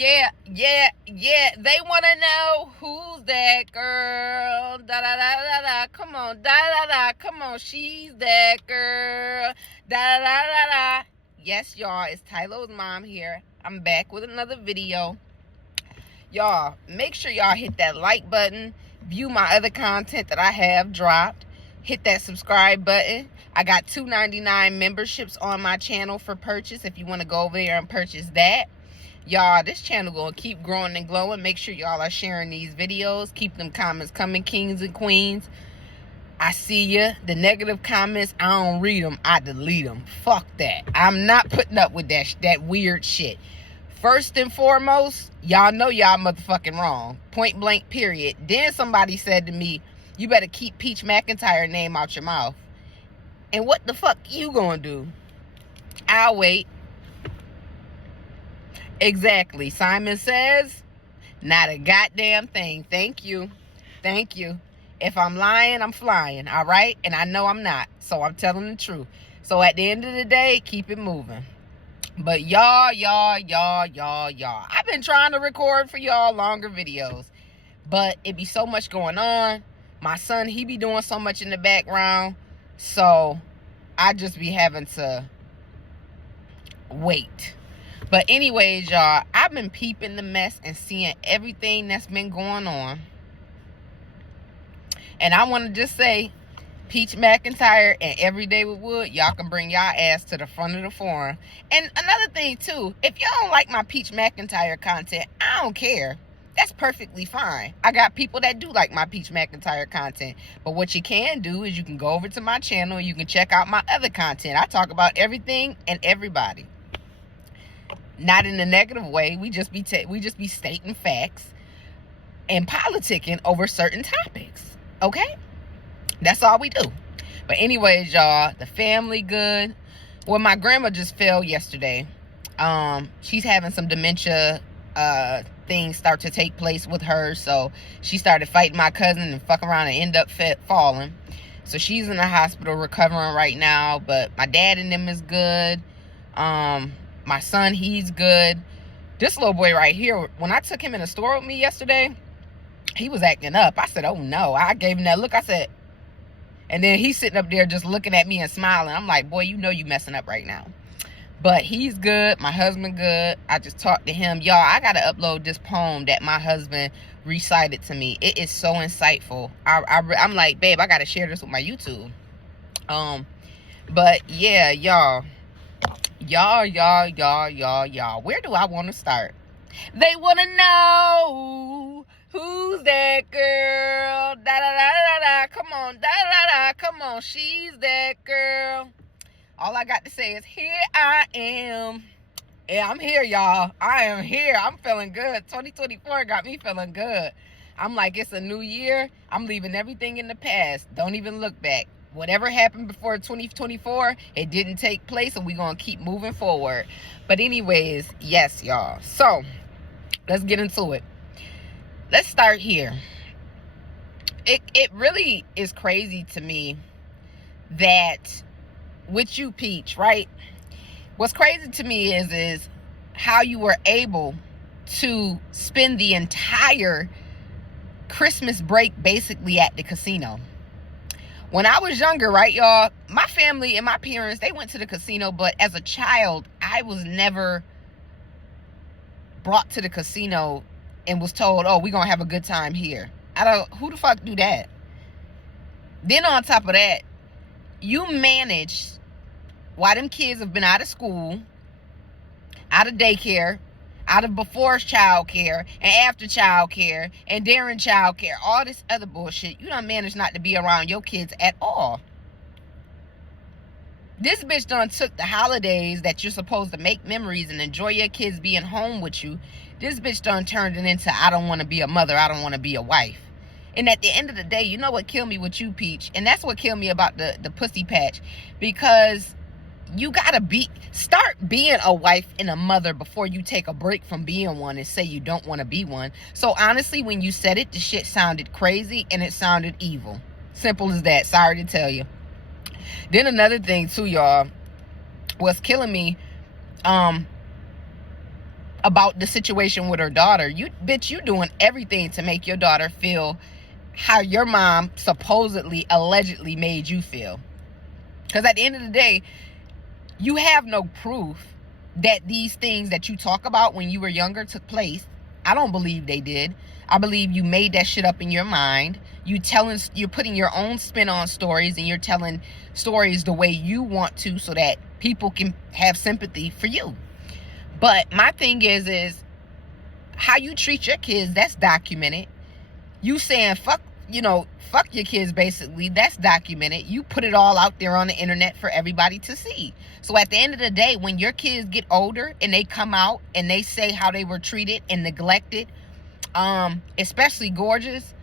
Yeah. They want to know who's that girl. Da da da da da. Come on, da da da. Come on, she's that girl. Da da da da. Yes, y'all, it's Tylo's mom here. I'm back with another video. Y'all, make sure y'all hit that like button. View my other content that I have dropped. Hit that subscribe button. I got $2.99 memberships on my channel for purchase if you want to go over there and purchase that. Y'all, this channel gonna keep growing and glowing. Make sure y'all are sharing these videos. Keep them comments coming, kings and queens. I see ya. The negative comments, I don't read them. I delete them. Fuck that. I'm not putting up with that weird shit. First and foremost, y'all know y'all motherfucking wrong. Point blank, period. Then somebody said to me, you better keep Peach Mcintyre name out your mouth. And what the fuck you gonna do? I'll wait. Exactly. Simon says, not a goddamn thing. Thank you. Thank you. If I'm lying, I'm flying, all right? And I know I'm not, so I'm telling the truth. So at the end of the day, keep it moving. But y'all, I've been trying to record for y'all longer videos, but it be so much going on. My son, he be doing so much in the background, so I just be having to wait. But anyways, y'all, I've been peeping the mess and seeing everything that's been going on. And I want to just say, Peach Mcintyre and Everyday with Wood, y'all can bring y'all ass to the front of the forum. And another thing, too, if y'all don't like my Peach Mcintyre content, I don't care. That's perfectly fine. I got people that do like my Peach Mcintyre content. But what you can do is you can go over to my channel and you can check out my other content. I talk about everything and everybody. Not in a negative way. We just be stating facts and politicking over certain topics. Okay? That's all we do. But anyways, y'all, the family good. Well, my grandma just fell yesterday. She's having some dementia things start to take place with her. So she started fighting my cousin and fuck around and end up falling. So she's in the hospital recovering right now. But my dad and them is good. My son, he's good. This little boy right here, when I took him in the store with me yesterday, he was acting up. I said, oh no. I gave him that look. I said, and then he's sitting up there just looking at me and smiling. I'm like, boy, you know you messing up right now. But he's good. My husband good. I just talked to him. Y'all, I got to upload this poem that my husband recited to me. It is so insightful. I'm like, babe, I got to share this with my YouTube. But yeah, y'all. Y'all. Where do I want to start? They want to know who's that girl. Da da da da da. Come on, da da da. Come on, she's that girl. All I got to say is, here I am. Yeah, I'm here, y'all. I am here. I'm feeling good. 2024 got me feeling good. I'm like, it's a new year. I'm leaving everything in the past. Don't even look back. Whatever happened before 2024, it didn't take place, and we're going to keep moving forward. But anyways, yes, y'all. So, let's get into it. Let's start here. It really is crazy to me that with you, Peach, right? What's crazy to me is how you were able to spend the entire Christmas break basically at the casino. When I was younger, right, y'all, my family and my parents, they went to the casino, but as a child, I was never brought to the casino and was told, oh, we're going to have a good time here. Who the fuck do that? Then on top of that, you managed, while them kids have been out of school, out of daycare, out of before child care, and after child care, and during child care, all this other bullshit, you done managed not to be around your kids at all. This bitch done took the holidays that you're supposed to make memories and enjoy your kids being home with you. This bitch done turned it into, I don't want to be a mother, I don't want to be a wife. And at the end of the day, you know what killed me with you, Peach? And that's what killed me about the pussy patch. Because you gotta start being a wife and a mother before you take a break from being one and say you don't want to be one. So honestly, when you said it, the shit sounded crazy and it sounded evil. Simple as that. Sorry to tell you. Then another thing too, y'all, what's killing me, about the situation with her daughter. You doing everything to make your daughter feel how your mom supposedly, allegedly made you feel. Because at the end of the day, you have no proof that these things that you talk about when you were younger took place. I don't believe they did. I believe you made that shit up in your mind. You're putting your own spin on stories, and you're telling stories the way you want to so that people can have sympathy for you. But my thing is how you treat your kids, that's documented. You saying fuck your kids, basically, that's documented. You put it all out there on the internet for everybody to see. So at the end of the day, when your kids get older and they come out and they say how they were treated and neglected, especially Gorgeous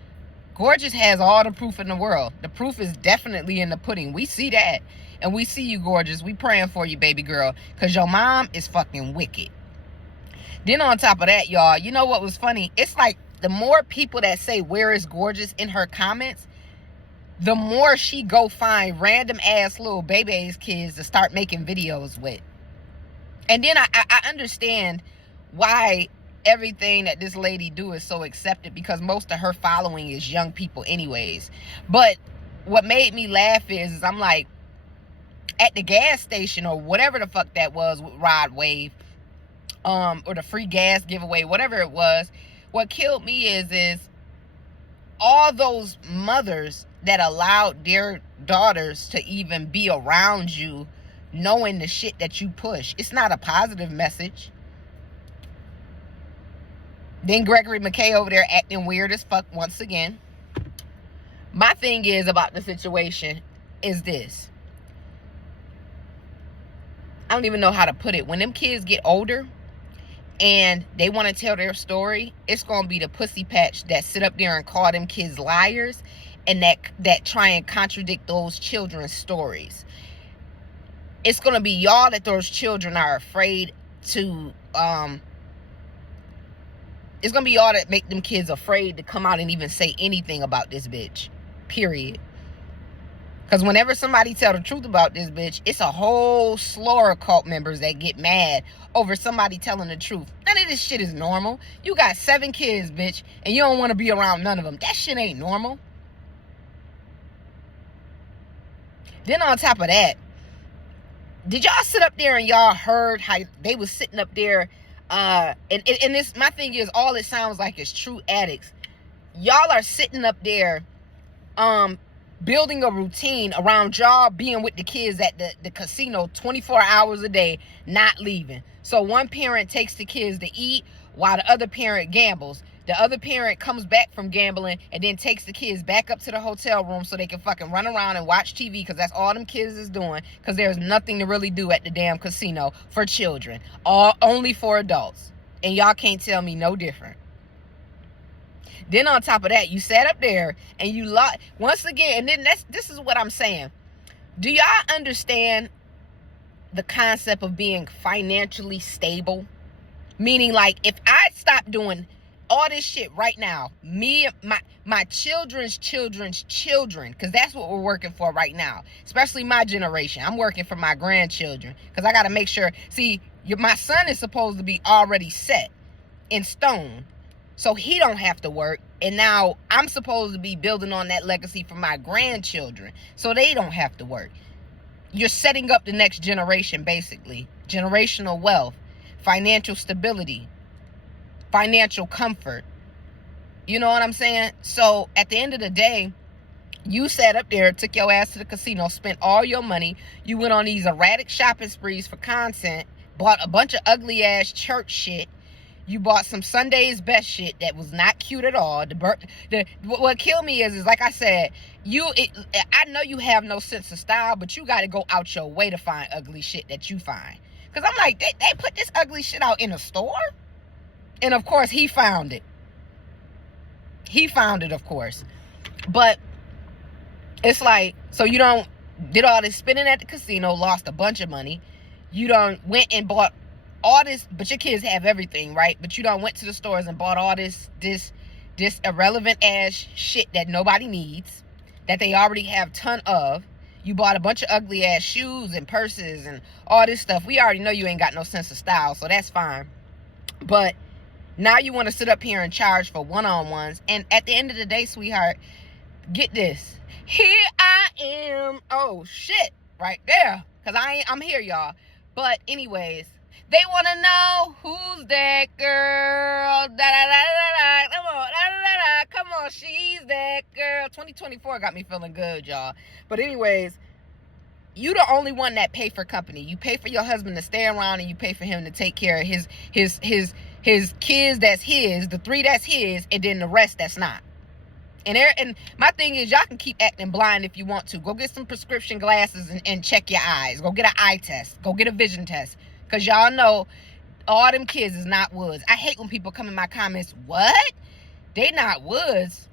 has all the proof in the world. The proof is definitely in the pudding. We see that. And we see you, Gorgeous. We praying for you, baby girl, because your mom is fucking wicked. Then on top of that, y'all, you know what was funny? It's like the more people that say where is Gorgeous in her comments, the more she go find random ass little baby-ass kids to start making videos with. And then I understand why everything that this lady do is so accepted, because most of her following is young people anyways. But what made me laugh is I'm like, at the gas station or whatever the fuck that was with Rod Wave, or the free gas giveaway, whatever it was, what killed me is all those mothers that allowed their daughters to even be around you, knowing the shit that you push. It's not a positive message. Then Gregory McKay over there acting weird as fuck once again. My thing is about the situation is this. I don't even know how to put it. When them kids get older and they want to tell their story, it's going to be the pussy patch that sit up there and call them kids liars, and that try and contradict those children's stories. It's going to be y'all that those children are afraid to, it's going to be y'all that make them kids afraid to come out and even say anything about this bitch. Period. Because whenever somebody tell the truth about this bitch, it's a whole slew of cult members that get mad over somebody telling the truth. None of this shit is normal. You got 7 kids, bitch, and you don't want to be around none of them. That shit ain't normal. Then on top of that, did y'all sit up there and y'all heard how they was sitting up there, and this, my thing is, all it sounds like is true addicts. Y'all are sitting up there, building a routine around y'all being with the kids at the casino 24 hours a day, not leaving. So one parent takes the kids to eat while the other parent gambles. The other parent comes back from gambling and then takes the kids back up to the hotel room so they can fucking run around and watch TV, because that's all them kids is doing, because there's nothing to really do at the damn casino for children. Only for adults. And y'all can't tell me no different. Then on top of that, you sat up there and you once again, and then this is what I'm saying. Do y'all understand the concept of being financially stable? Meaning, like, if I stop doing all this shit right now, me, my children's children, because that's what we're working for right now, especially my generation. I'm working for my grandchildren, because I got to make sure, see, my son is supposed to be already set in stone, so he don't have to work. And now I'm supposed to be building on that legacy for my grandchildren, so they don't have to work. You're setting up the next generation, basically. Generational wealth, financial stability, financial comfort. You know what I'm saying? So at the end of the day, you sat up there, took your ass to the casino, spent all your money. You went on these erratic shopping sprees for content, bought a bunch of ugly ass church shit. You bought some Sunday's Best shit that was not cute at all. What killed me is like I said, I know you have no sense of style, but you got to go out your way to find ugly shit that you find. Because I'm like, they put this ugly shit out in a store? And of course, he found it. He found it, of course. But it's like, so you did all this spending at the casino, lost a bunch of money. You went and bought all this, but your kids have everything, right? But you went to the stores and bought all this irrelevant ass shit that nobody needs, that they already have ton of. You bought a bunch of ugly ass shoes and purses and all this stuff. We already know you ain't got no sense of style, so that's fine. But now you want to sit up here and charge for one-on-ones. And at the end of the day, sweetheart, get this. Here I am. Oh, shit. Right there. Because I'm here, y'all. But anyways, they want to know who's that girl. Da-da-da-da-da. Come on. Da-da-da-da. Come on. She's that girl. 2024 got me feeling good, y'all. But anyways, you the only one that pay for company. You pay for your husband to stay around, and you pay for him to take care of his kids that's his, the 3 that's his, and then the rest that's not. And my thing is, y'all can keep acting blind if you want to. Go get some prescription glasses and check your eyes. Go get an eye test. Go get a vision test. Because y'all know all them kids is not woods. I hate when people come in my comments, what? They not woods.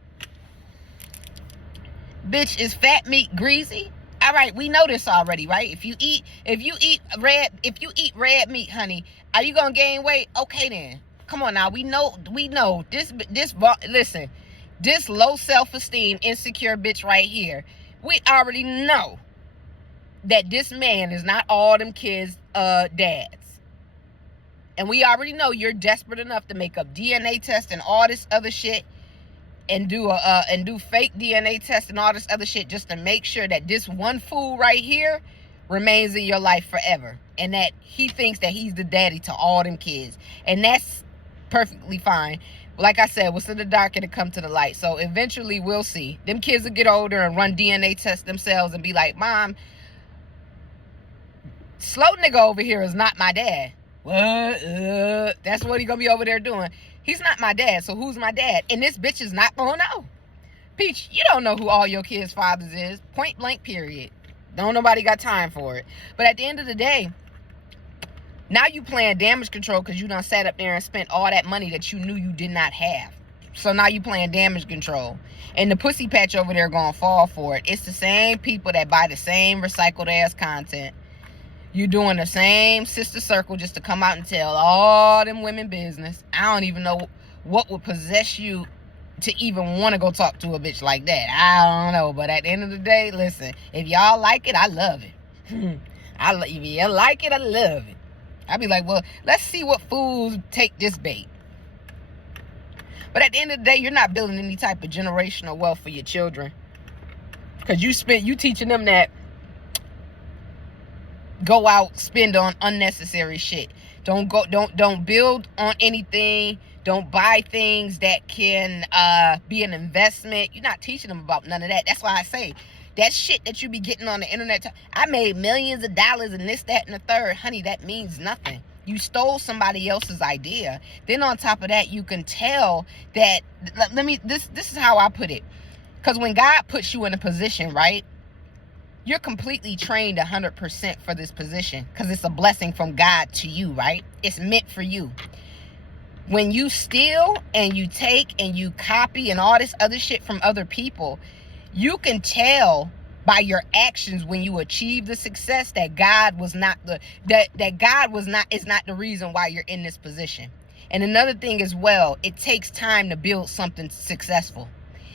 Bitch, is fat meat greasy? All right, we know this already, right? If you eat red meat, honey, are you gonna gain weight? Okay then. Come on now. We know listen, this low self-esteem, insecure bitch right here. We already know that this man is not all them kids' dads. And we already know you're desperate enough to make up DNA tests and all this other shit, and do fake DNA tests and all this other shit, just to make sure that this one fool right here remains in your life forever, and that he thinks that he's the daddy to all them kids. And that's perfectly fine. Like I said, what's in the dark, it'll come to the light. So eventually we'll see. Them kids will get older and run DNA tests themselves and be like, Mom, slow nigga over here is not my dad. What? That's what he gonna be over there doing. He's not my dad, so who's my dad? And this bitch is not gonna know. Peach, you don't know who all your kids' fathers is. Point blank, period. Don't nobody got time for it. But at the end of the day, now you playing damage control because you done sat up there and spent all that money that you knew you did not have. So now you playing damage control. And the pussy patch over there gonna fall for it. It's the same people that buy the same recycled ass content. You doing the same sister circle just to come out and tell all them women business. I don't even know what would possess you to even want to go talk to a bitch like that. I don't know. But at the end of the day, listen, if y'all like it, I love it. If you like it, I love it. I'd be like, well, let's see what fools take this bait. But at the end of the day, you're not building any type of generational wealth for your children. Because you teaching them that go out, spend on unnecessary shit. Don't build on anything. Don't buy things that can be an investment. You're not teaching them about none of that. That's why I say that shit that you be getting on the internet. I made millions of dollars and this, that, and the third. Honey, that means nothing. You stole somebody else's idea. Then on top of that, you can tell that, this is how I put it. Because when God puts you in a position, right? You're completely trained 100% for this position because it's a blessing from God to you, right? It's meant for you. When you steal and you take and you copy and all this other shit from other people, you can tell by your actions when you achieve the success that God was not is not the reason why you're in this position. And another thing as well, it takes time to build something successful.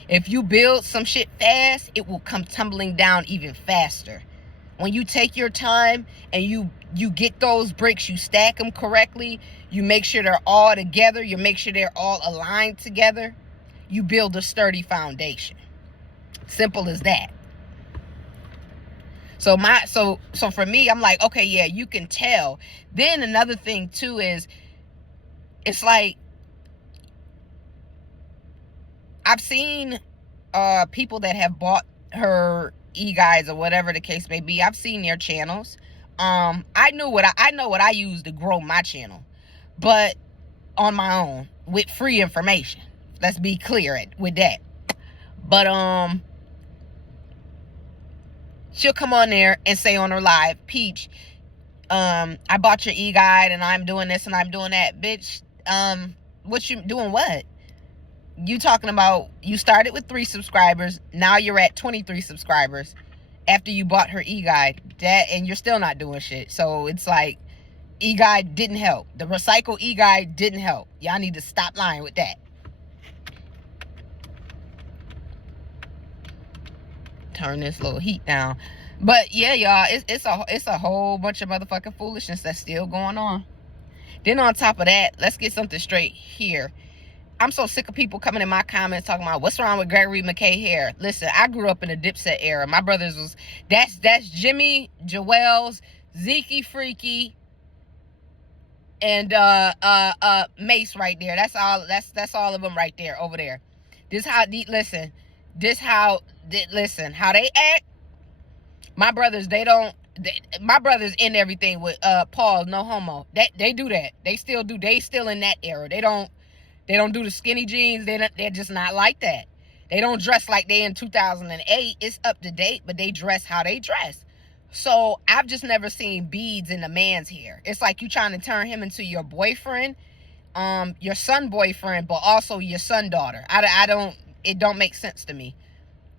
If you build some shit fast, it will come tumbling down even faster. When you take your time and you get those bricks, you stack them correctly, you make sure they're all together, you make sure they're all aligned together, you build a sturdy foundation. Simple as that. So for me, I'm like, okay, yeah, you can tell. Then another thing too is, it's like, I've seen people that have bought her e-guides or whatever the case may be. I've seen their channels. I know what I use to grow my channel, but on my own with free information. Let's be clear with that. But she'll come on there and say on her live, Peach, I bought your e-guide and I'm doing this and I'm doing that. Bitch, what you doing what? You talking about you started with 3 subscribers, now you're at 23 subscribers after you bought her e-guide, and you're still not doing shit. So it's like, e-guide didn't help. The recycle e-guide didn't help. Y'all need to stop lying with that. Turn this little heat down. But yeah, y'all, it's a whole bunch of motherfucking foolishness that's still going on. Then on top of that, let's get something straight here. I'm so sick of people coming in my comments talking about what's wrong with Gregory McKay hair. Listen, I grew up in a Dipset era. My brothers was, that's Jimmy, Joel's, Zeke Freaky, and Mace right there. That's all of them right there over there. How they act. My brothers, my brothers end everything with pause, no homo. They do that. They still do. They still in that era. They don't do the skinny jeans. They're just not like that. They don't dress like they in 2008. It's up to date, but they dress how they dress. So I've just never seen beads in a man's hair. It's like you trying to turn him into your boyfriend, your son boyfriend, but also your son daughter. It don't make sense to me.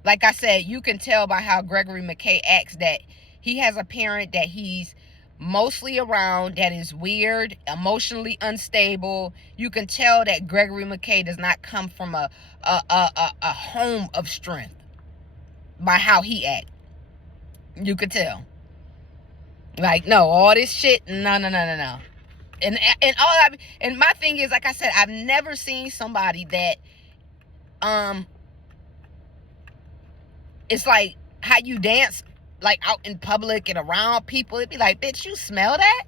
Like I said, you can tell by how Gregory McKay acts that he has a parent that he's mostly around that is weird, emotionally unstable. You can tell that Gregory McKay does not come from a home of strength by how he acts. You could tell. Like, no, all this shit, no. And my thing is, like I said, I've never seen somebody that it's like how you dance like out in public and around people. It'd be like, bitch, you smell that?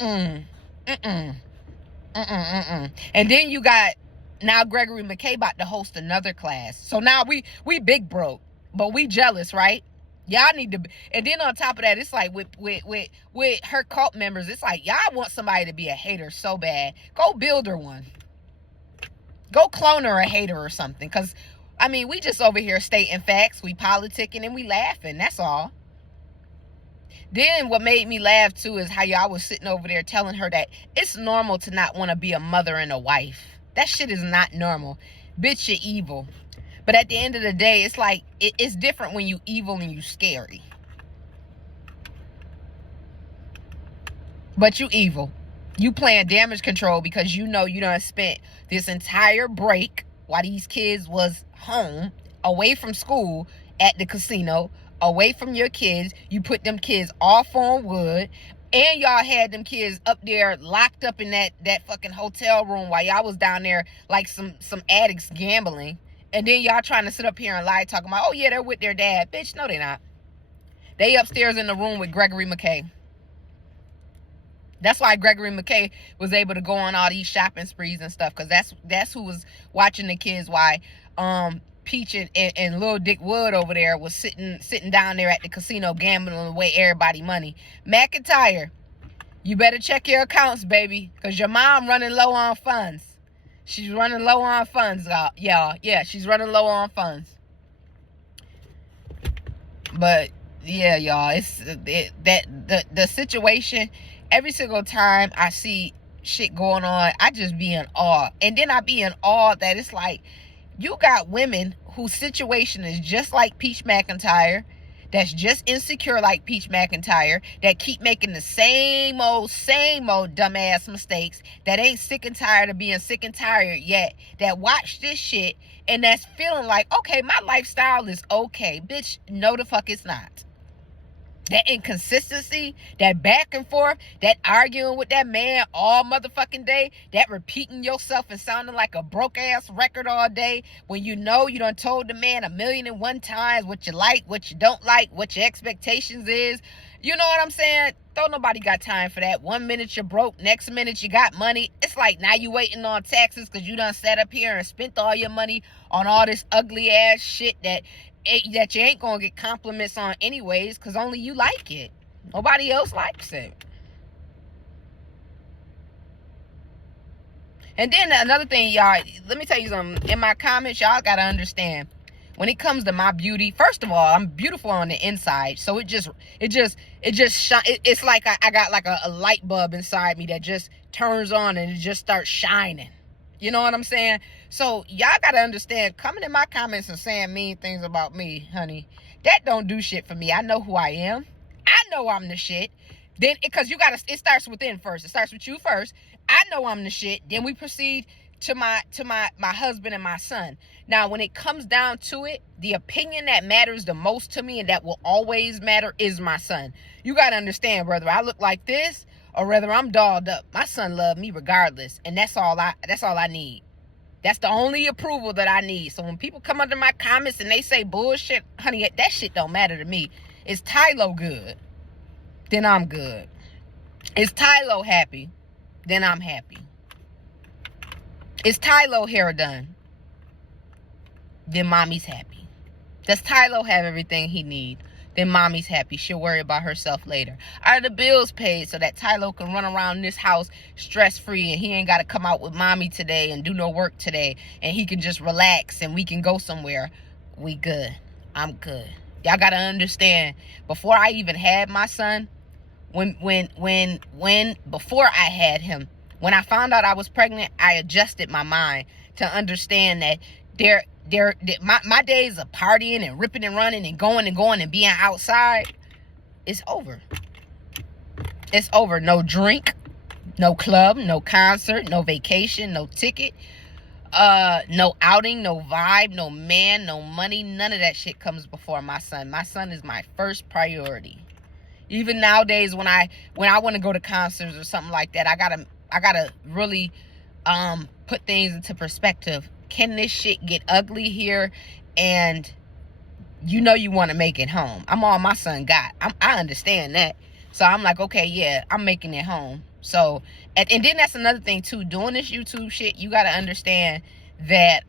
And then you got now Gregory McKay about to host another class. So now we big broke, but we jealous, right? Y'all need to, and then on top of that, it's like with her cult members, it's like y'all want somebody to be a hater so bad. Go build her one. Go clone her a hater or something. Because, I mean, we just over here stating facts. We politicking and we laughing. That's all. Then what made me laugh, too, is how y'all was sitting over there telling her that it's normal to not want to be a mother and a wife. That shit is not normal. Bitch, you're evil. But at the end of the day, it's like, it's different when you evil and you scary. But you evil. You playing damage control because you know you done spent this entire break while these kids was home, away from school, at the casino, away from your kids. You put them kids off on wood, and y'all had them kids up there locked up in that fucking hotel room while y'all was down there like some addicts gambling. And then y'all trying to sit up here and lie, talking about, oh yeah, they're with their dad. Bitch, no, they're not. They upstairs in the room with Gregory McKay. That's why Gregory McKay was able to go on all these shopping sprees and stuff, because that's who was watching the kids. Why Peach and Lil Dick Wood over there was sitting down there at the casino gambling away everybody money. Mcintyre, you better check your accounts, baby, because your mom running low on funds. She's running low on funds, y'all. Yeah, she's running low on funds. But yeah, y'all, it's the situation. Every single time I see shit going on, I just be in awe. And then I be in awe that it's like, you got women whose situation is just like Peach Mcintyre, that's just insecure like Peach Mcintyre, that keep making the same old dumbass mistakes, that ain't sick and tired of being sick and tired yet, that watch this shit and that's feeling like, okay, my lifestyle is okay. Bitch, no the fuck it's not. That inconsistency, that back and forth, that arguing with that man all motherfucking day, that repeating yourself and sounding like a broke-ass record all day when you know you done told the man 1,000,001 times what you like, what you don't like, what your expectations is. You know what I'm saying? Don't nobody got time for that. 1 minute you're broke, next minute you got money. It's like now you waiting on taxes because you done sat up here and spent all your money on all this ugly-ass shit that you ain't gonna get compliments on anyways, because only you like it. Nobody else likes it. And then another thing, y'all, let me tell you something. In my comments, y'all gotta understand, when it comes to my beauty, first of all, I'm beautiful on the inside, so it's like I got like a light bulb inside me that just turns on and it just starts shining. You know what I'm saying? So y'all gotta understand, coming in my comments and saying mean things about me, honey, that don't do shit for me. I know who I am. I know I'm the shit. Then, because it starts within first. It starts with you first. I know I'm the shit. Then we proceed to my husband and my son. Now, when it comes down to it, the opinion that matters the most to me and that will always matter is my son. You gotta understand, brother, I look like this, or rather I'm dolled up. My son loved me regardless, and that's all I need. That's the only approval that I need. So when people come under my comments and they say bullshit, honey, that shit don't matter to me. Is Tylo good? Then I'm good. Is Tylo happy? Then I'm happy. Is Tylo hair done? Then mommy's happy. Does Tylo have everything he needs? Then mommy's happy. She'll worry about herself later. Are the bills paid so that Tylo can run around this house stress-free and he ain't got to come out with mommy today and do no work today and he can just relax and we can go somewhere? We good. I'm good. Y'all got to understand, before I even had my son, before I had him, when I found out I was pregnant, I adjusted my mind to understand that my days of partying and ripping and running and going and being outside is over. It's over. No drink, no club, no concert, no vacation, no ticket, no outing, no vibe, no man, no money. None of that shit comes before my son. My son is my first priority. Even nowadays, when I want to go to concerts or something like that, I gotta really put things into perspective. Can this shit get ugly here? And you want to make it home. I'm all my son got. I understand that. So I'm like, okay, yeah, I'm making it home. So, and then that's another thing too. Doing this YouTube shit, you got to understand that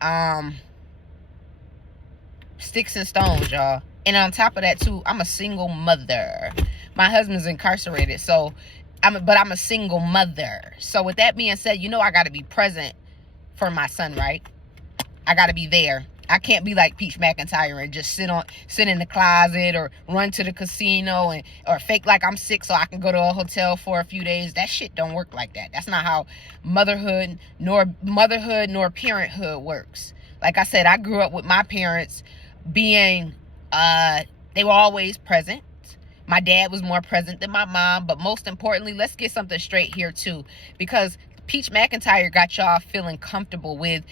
sticks and stones, y'all. And on top of that too, I'm a single mother. My husband's incarcerated, so I'm a single mother. So with that being said, I got to be present for my son, right? I got to be there. I can't be like Peach Mcintyre and just sit in the closet or run to the casino or fake like I'm sick so I can go to a hotel for a few days. That shit don't work like that. That's not how motherhood nor parenthood works. Like I said, I grew up with my parents being, they were always present. My dad was more present than my mom, but most importantly, let's get something straight here too, because Peach Mcintyre got y'all feeling comfortable with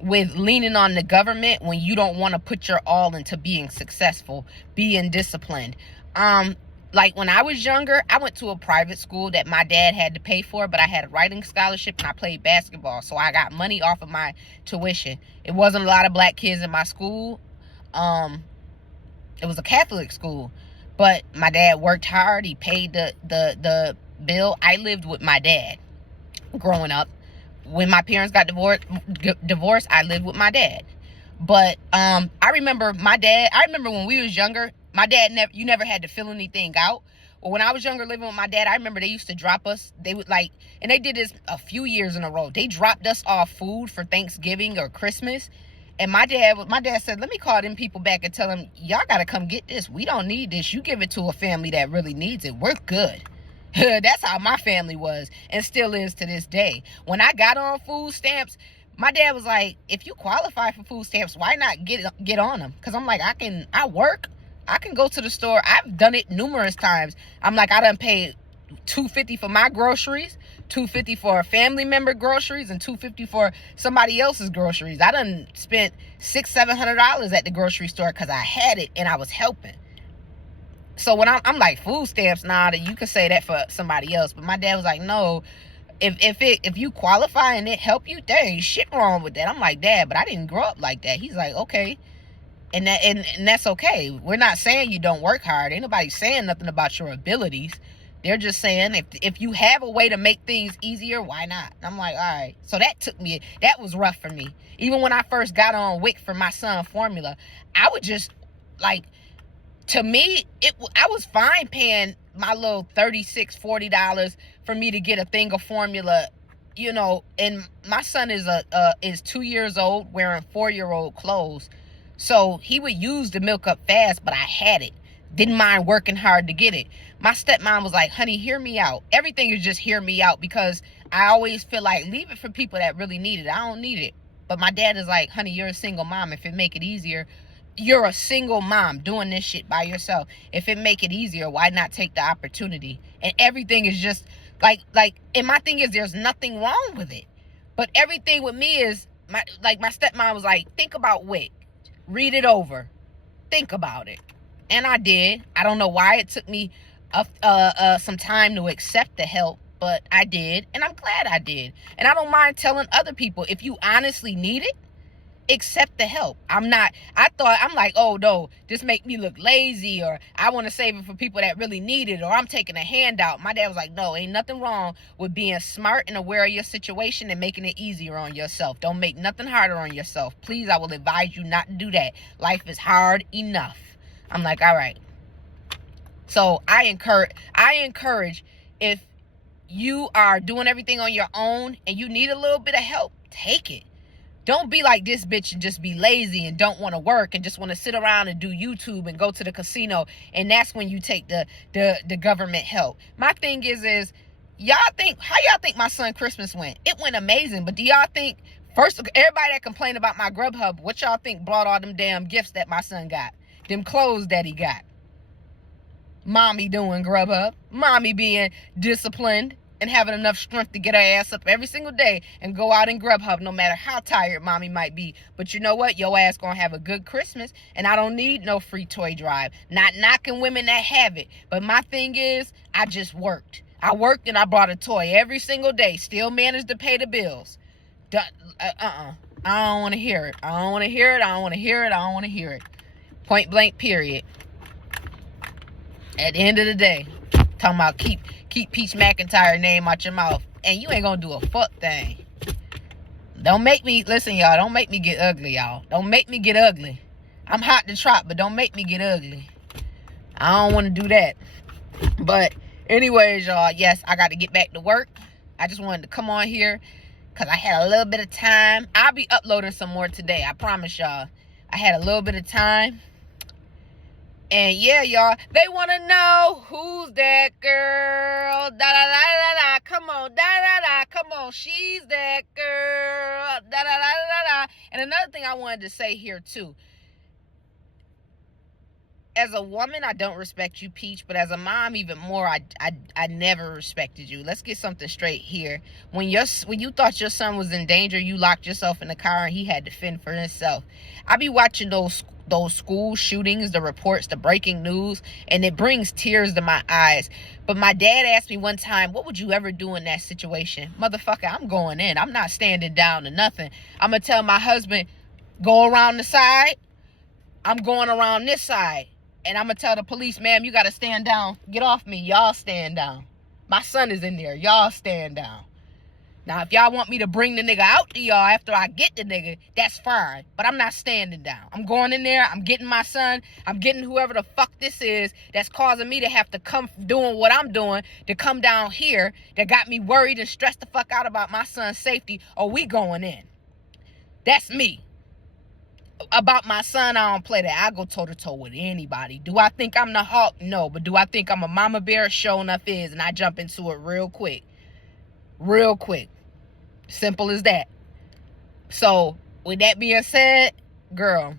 leaning on the government when you don't want to put your all into being successful, being disciplined. Like when I was younger, I went to a private school that my dad had to pay for, but I had a writing scholarship and I played basketball, so I got money off of my tuition. It wasn't a lot of black kids in my school. It was a Catholic school, but my dad worked hard. He paid the bill. I lived with my dad growing up. When my parents got divorced, I lived with my dad. But I remember when we was younger, my dad never had to fill anything out. Well, when I was younger living with my dad, I remember they used to drop us. They would and they did this a few years in a row. They dropped us off food for Thanksgiving or Christmas. And my dad said, let me call them people back and tell them, y'all got to come get this. We don't need this. You give it to a family that really needs it. We're good. That's how my family was and still is to this day. When I got on food stamps, my dad was like, if you qualify for food stamps, why not get on them? Because I'm like, I work. I can go to the store. I've done it numerous times. I'm like, I done paid $250 for my groceries, $250 for a family member groceries, and $250 for somebody else's groceries. I done spent $600-700 at the grocery store because I had it and I was helping. So when I'm like, food stamps, that you can say that for somebody else. But my dad was like, no, if you qualify and it help you, there ain't shit wrong with that. I'm like, Dad, but I didn't grow up like that. He's like, okay. And that's okay. We're not saying you don't work hard. Ain't nobody saying nothing about your abilities. They're just saying if you have a way to make things easier, why not? And I'm like, all right. So that was rough for me. Even when I first got on WIC for my son formula, I would just to me, I was fine paying my little $36-40 for me to get a thing of formula, and my son is 2 years old wearing 4-year-old clothes. So he would use the milk up fast, but I had it. Didn't mind working hard to get it. My stepmom was like, honey, hear me out. Everything is just hear me out, because I always feel like leave it for people that really need it. I don't need it. But my dad is like, honey, you're a single mom. If it make it easier, you're a single mom doing this shit by yourself. If it make it easier, why not take the opportunity? And everything is just and my thing is, there's nothing wrong with it. But everything with me is my stepmom was like, think about WIC. Read it over. Think about it. And I did. I don't know why it took me some time to accept the help, but I did, and I'm glad I did. And I don't mind telling other people, if you honestly need it, accept the help. I'm like, oh no, this make me look lazy, or I want to save it for people that really need it, or I'm taking a handout. My dad was like, no, ain't nothing wrong with being smart and aware of your situation and making it easier on yourself. Don't make nothing harder on yourself. Please, I will advise you not to do that. Life is hard enough. I'm like, all right. So I encourage, if you are doing everything on your own and you need a little bit of help, take it. Don't be like this bitch and just be lazy and don't want to work and just want to sit around and do YouTube and go to the casino, and that's when you take the government help. My thing is how y'all think my son Christmas went? It went amazing, but do y'all think, first, everybody that complained about my Grubhub, what y'all think brought all them damn gifts that my son got? Them clothes that he got. Mommy doing Grubhub. Mommy being disciplined and having enough strength to get her ass up every single day and go out and Grubhub, no matter how tired mommy might be. But you know what? Your ass gonna have a good Christmas, and I don't need no free toy drive. Not knocking women that have it, but my thing is, I just worked. I worked and I bought a toy every single day. Still managed to pay the bills. I don't want to hear it. I don't want to hear it. I don't want to hear it. I don't want to hear it. Point blank, period. At the end of the day, talking about keep Peach Mcintyre name out your mouth, and you ain't gonna do a fuck thing. Don't make me, listen y'all, don't make me get ugly, y'all. Don't make me get ugly. I'm hot to trot, but don't make me get ugly. I don't want to do that. But anyways, y'all, yes, I got to get back to work. I just wanted to come on here because I had a little bit of time. I'll be uploading some more today, I promise y'all. I had a little bit of time. And yeah, y'all, they want to know, who's that girl? Da da da da da. Come on, da da da. Come on, she's that girl. Da da da da da. And another thing I wanted to say here too. As a woman, I don't respect you, Peach, but as a mom, even more, I never respected you. Let's get something straight here. When you thought your son was in danger, you locked yourself in the car and he had to fend for himself. I be watching those school shootings, the reports, the breaking news, and it brings tears to my eyes. But my dad asked me one time, what would you ever do in that situation? Motherfucker, I'm going in. I'm not standing down to nothing. I'm going to tell my husband, go around the side. I'm going around this side. And I'm going to tell the police, ma'am, you got to stand down. Get off me. Y'all stand down. My son is in there. Y'all stand down. Now, if y'all want me to bring the nigga out to y'all after I get the nigga, that's fine. But I'm not standing down. I'm going in there. I'm getting my son. I'm getting whoever the fuck this is that's causing me to have to come doing what I'm doing to come down here that got me worried and stressed the fuck out about my son's safety. Or we going in. That's me. About my son, I don't play that. I go toe-to-toe with anybody. Do I think I'm the Hawk? No. But do I think I'm a mama bear? Sure enough is. And I jump into it real quick. Real quick. Simple as that. So, with that being said, girl,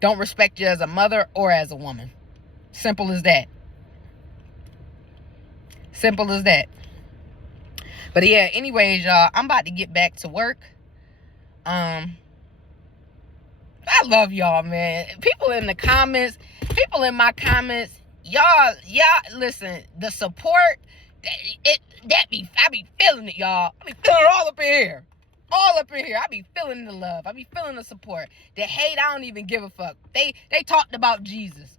don't respect you as a mother or as a woman. Simple as that. Simple as that. But yeah, anyways, y'all, I'm about to get back to work. I love y'all, man. People in my comments, y'all, listen, the support, I be feeling it, y'all. I be feeling it all up in here. I be feeling the love. I be feeling the support. The hate, I don't even give a fuck. They talked about Jesus.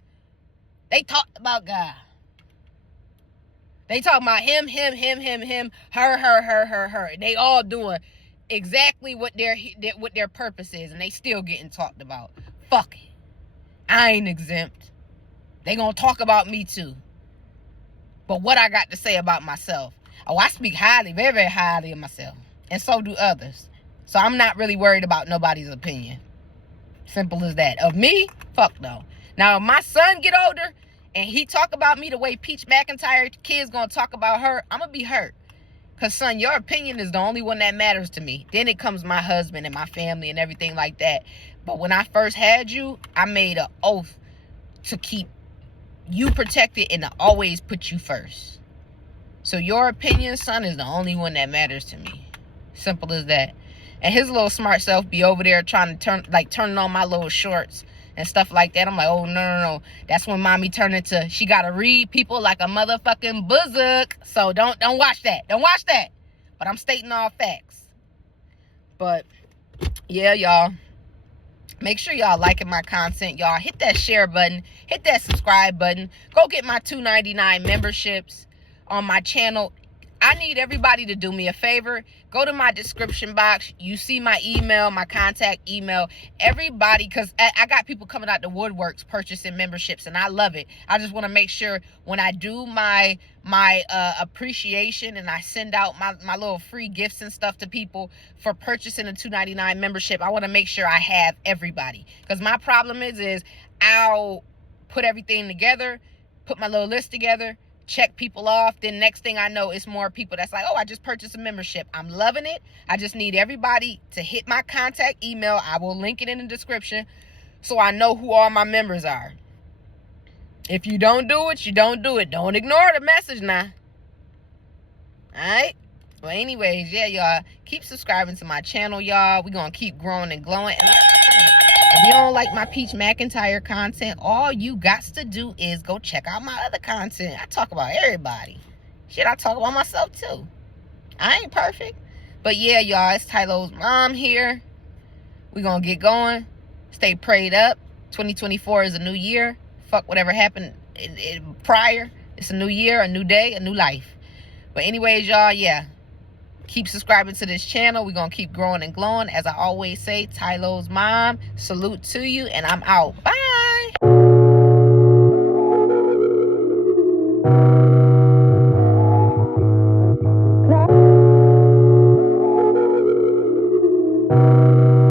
They talked about God. They talking about him, her. They all doing exactly what their purpose is, and they still getting talked about. Fuck it. I ain't exempt. They gonna talk about me too. But what I got to say about myself? Oh, I speak highly, very, very highly of myself. And so do others. So I'm not really worried about nobody's opinion. Simple as that. Of me? Fuck no. Now, if my son get older and he talk about me the way Peach Mcintyre kids gonna talk about her, I'm gonna be hurt. Because, son, your opinion is the only one that matters to me. Then it comes my husband and my family and everything like that. But when I first had you, I made an oath to keep you protected and to always put you first. So your opinion, son, is the only one that matters to me. Simple as that. And his little smart self be over there trying to turning on my little shorts and stuff like that. I'm like, oh, no. That's when mommy turned into, she got to read people like a motherfucking book. So don't watch that. Don't watch that. But I'm stating all facts. But, yeah, y'all. Make sure y'all liking my content, y'all. Hit that share button. Hit that subscribe button. Go get my $2.99 memberships on my channel. I need everybody to do me a favor. Go to my description box. You see my email, my contact email. Everybody, because I got people coming out the woodworks purchasing memberships, and I love it. I just want to make sure when I do my appreciation and I send out my little free gifts and stuff to people for purchasing a $2.99 membership, I want to make sure I have everybody. Because my problem is I'll put everything together, put my little list together, check people off, then next thing I know, it's more people that's like, oh, I just purchased a membership. I'm loving it. I just need everybody to hit my contact email. I will link it in the description so I know who all my members are. If you don't do it, you don't do it. Don't ignore the message now. Alright? Well, anyways, yeah, y'all, keep subscribing to my channel, y'all. We're going to keep growing and glowing. And like I said, if you don't like my Peach Mcintyre content, all you got to do is go check out my other content. I talk about everybody. Shit, I talk about myself too. I ain't perfect. But yeah, y'all, it's Tylo's mom here. We're going to get going. Stay prayed up. 2024 is a new year. Fuck whatever happened prior. It's a new year, a new day, a new life. But anyways, y'all, yeah. Keep subscribing to this channel. We're going to keep growing and glowing. As I always say, Tylo's mom, salute to you, and I'm out. Bye.